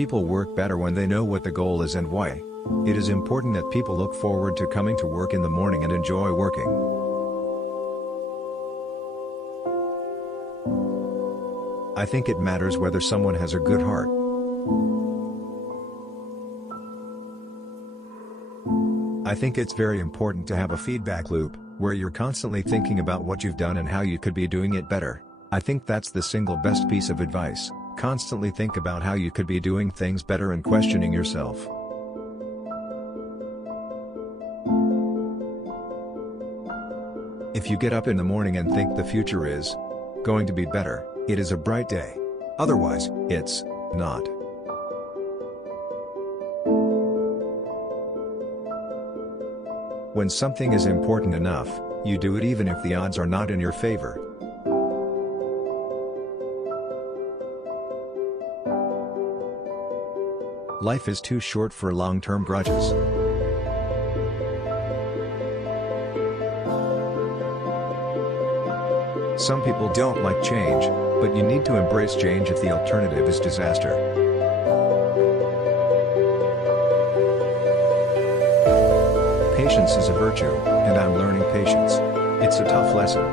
People work better when they know what the goal is and why. It is important that people look forward to coming to work in the morning and enjoy working. I think it matters whether someone has a good heart. I think it's very important to have a feedback loop, where you're constantly thinking about what you've done and how you could be doing it better. I think that's the single best piece of advice. Constantly think about how you could be doing things better and questioning yourself. If you get up in the morning and think the future is going to be better, it is a bright day. Otherwise, it's not. When something is important enough, you do it even if the odds are not in your favor. Life is too short for long-term grudges. Some people don't like change, but you need to embrace change if the alternative is disaster. Patience is a virtue, and I'm learning patience. It's a tough lesson.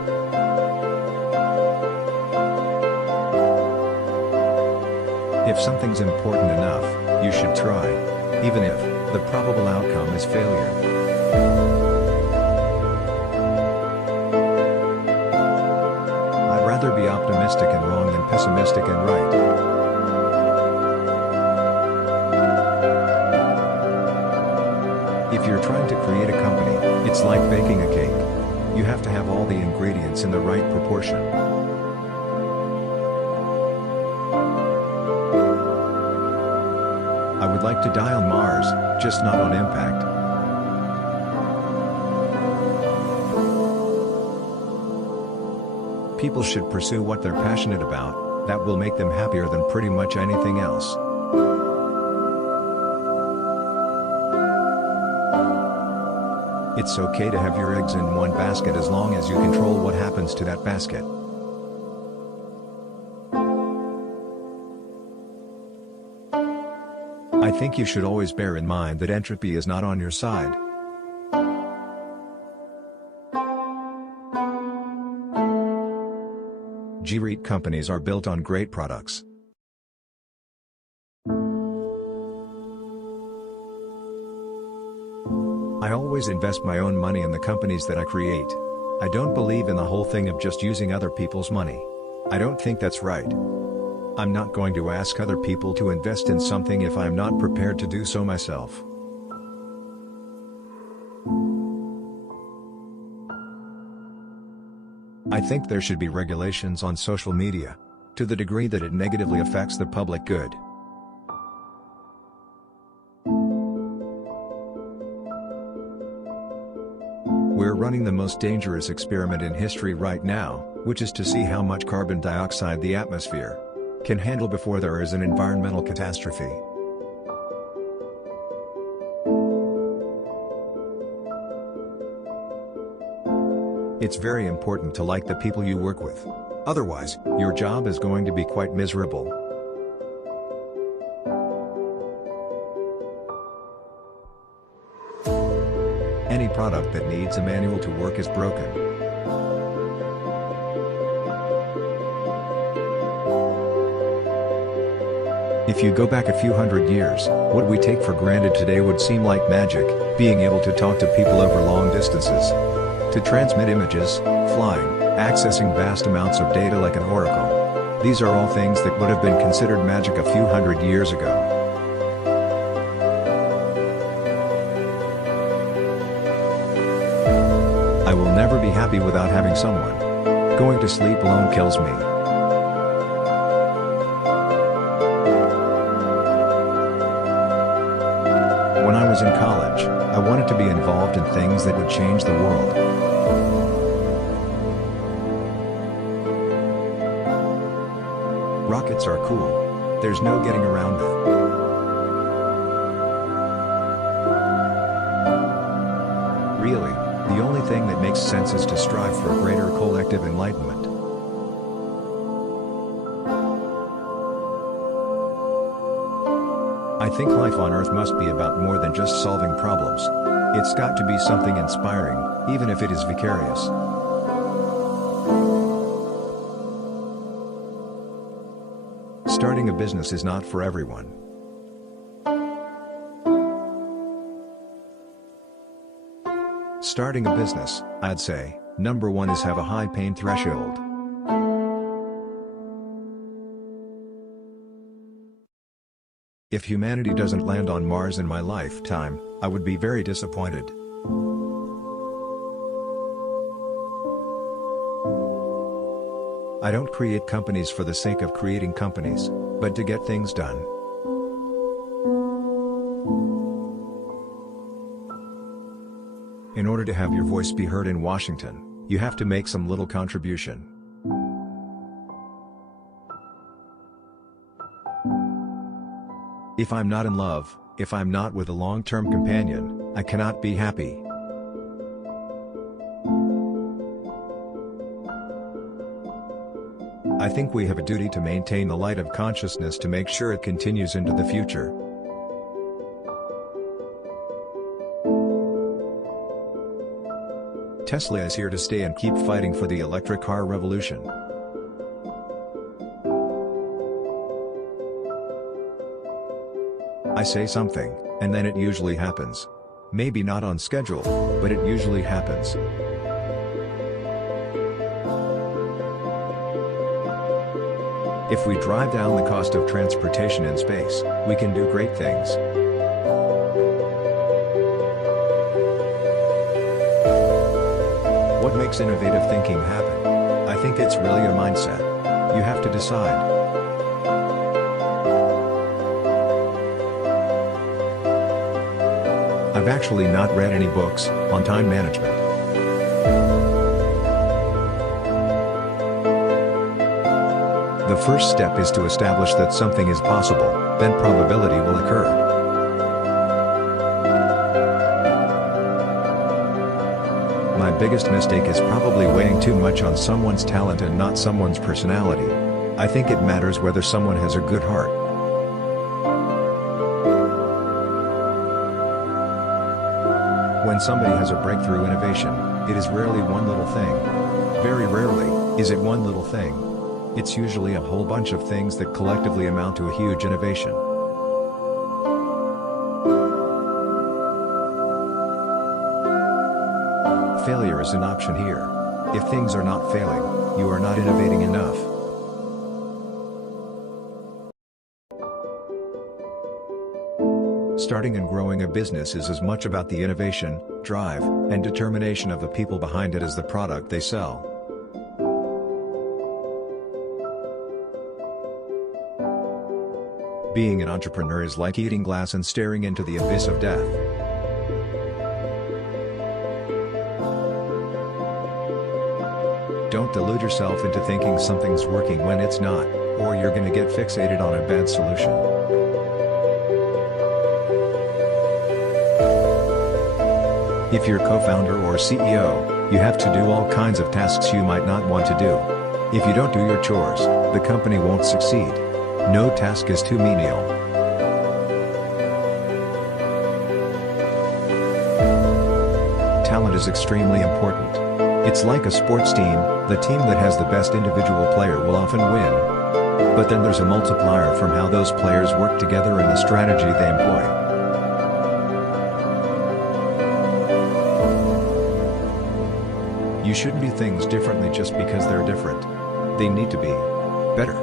If something's important enough, you should try, even if the probable outcome is failure. I'd rather be optimistic and wrong than pessimistic and right. If you're trying to create a company, it's like baking a cake. You have to have all the ingredients in the right proportion. I would like to die on Mars, just not on impact. People should pursue what they're passionate about. That will make them happier than pretty much anything else. It's okay to have your eggs in one basket as long as you control what happens to that basket. I think you should always bear in mind that entropy is not on your side. G-REIT companies are built on great products. I always invest my own money in the companies that I create. I don't believe in the whole thing of just using other people's money. I don't think that's right. I'm not going to ask other people to invest in something if I'm not prepared to do so myself. I think there should be regulations on social media, to the degree that it negatively affects the public good. We're running the most dangerous experiment in history right now, which is to see how much carbon dioxide the atmosphere can handle before there is an environmental catastrophe. It's very important to like the people you work with. Otherwise, your job is going to be quite miserable. Any product that needs a manual to work is broken. If you go back a few hundred years, what we take for granted today would seem like magic, being able to talk to people over long distances, to transmit images, flying, accessing vast amounts of data like an oracle. These are all things that would have been considered magic a few hundred years ago. I will never be happy without having someone. Going to sleep alone kills me. When I was in college, I wanted to be involved in things that would change the world. Rockets are cool. There's no getting around that. Really, the only thing that makes sense is to strive for a greater collective enlightenment. I think life on Earth must be about more than just solving problems. It's got to be something inspiring, even if it is vicarious. Starting a business is not for everyone. Starting a business, I'd say, number one is have a high pain threshold. If humanity doesn't land on Mars in my lifetime, I would be very disappointed. I don't create companies for the sake of creating companies, but to get things done. In order to have your voice be heard in Washington, you have to make some little contribution. If I'm not in love, if I'm not with a long-term companion, I cannot be happy. I think we have a duty to maintain the light of consciousness to make sure it continues into the future. Tesla is here to stay and keep fighting for the electric car revolution. I say something, and then it usually happens. Maybe not on schedule, but it usually happens. If we drive down the cost of transportation in space, we can do great things. What makes innovative thinking happen? I think it's really a mindset. You have to decide. I've actually not read any books on time management. The first step is to establish that something is possible, then probability will occur. My biggest mistake is probably weighing too much on someone's talent and not someone's personality. I think it matters whether someone has a good heart. When somebody has a breakthrough innovation, it is rarely one little thing. Very rarely is it one little thing. It's usually a whole bunch of things that collectively amount to a huge innovation. Failure is an option here. If things are not failing, you are not innovating enough. Starting and growing a business is as much about the innovation, drive, and determination of the people behind it as the product they sell. Being an entrepreneur is like eating glass and staring into the abyss of death. Don't delude yourself into thinking something's working when it's not, or you're gonna get fixated on a bad solution. If you're co-founder or CEO, you have to do all kinds of tasks you might not want to do. If you don't do your chores, the company won't succeed. No task is too menial. Talent is extremely important. It's like a sports team, the team that has the best individual player will often win. But then there's a multiplier from how those players work together and the strategy they employ. You shouldn't do things differently just because they're different. They need to be better.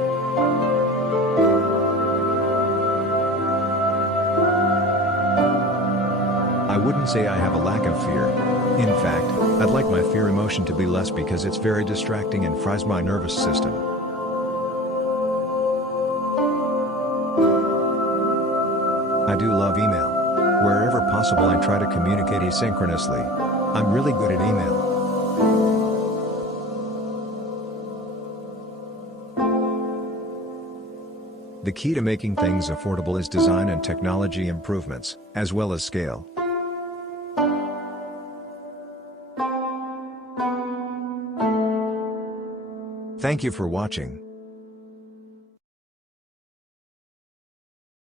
I wouldn't say I have a lack of fear. In fact, I'd like my fear emotion to be less because it's very distracting and fries my nervous system. I do love email. Wherever possible I try to communicate asynchronously. I'm really good at email. The key to making things affordable is design and technology improvements, as well as scale. Thank you for watching.